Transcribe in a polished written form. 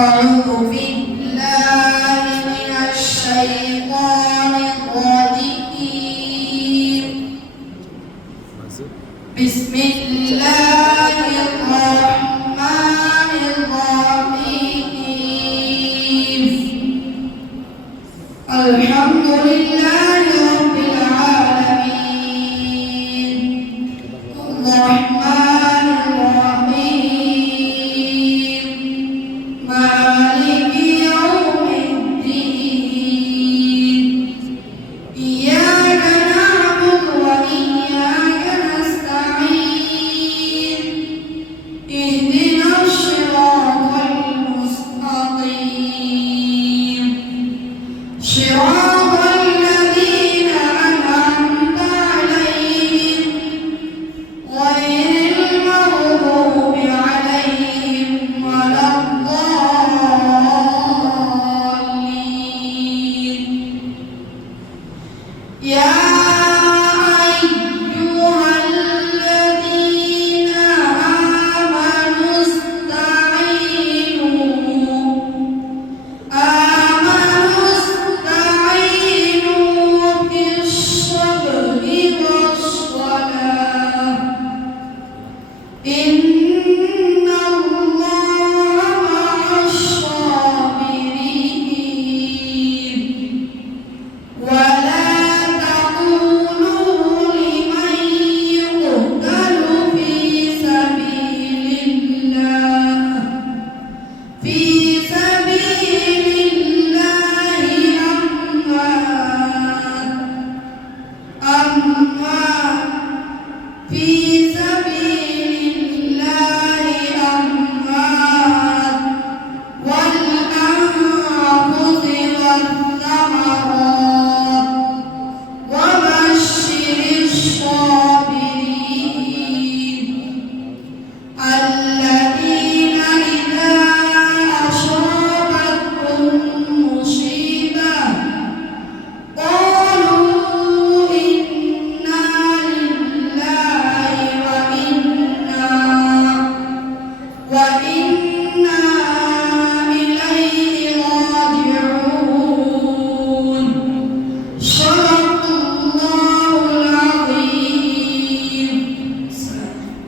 أعوذ بالله من الشيطان الرجيم. بسم الله الرحمن الرحيم. الحمد لله رب العالمين الرحمن الرحيم مالك يوم الدين إياك نعبد وإياك نستعين اهدنا الصراط المستقيم صراط الذين أنعمت عليهم غير المغضوب عليهم ولا الضالين. يا أيها الذين آمنوا استعينوا بالصبر والصلاة إن الله مع الصابرين. ولا تقولوا لمن يقتل في سبيل الله أموات في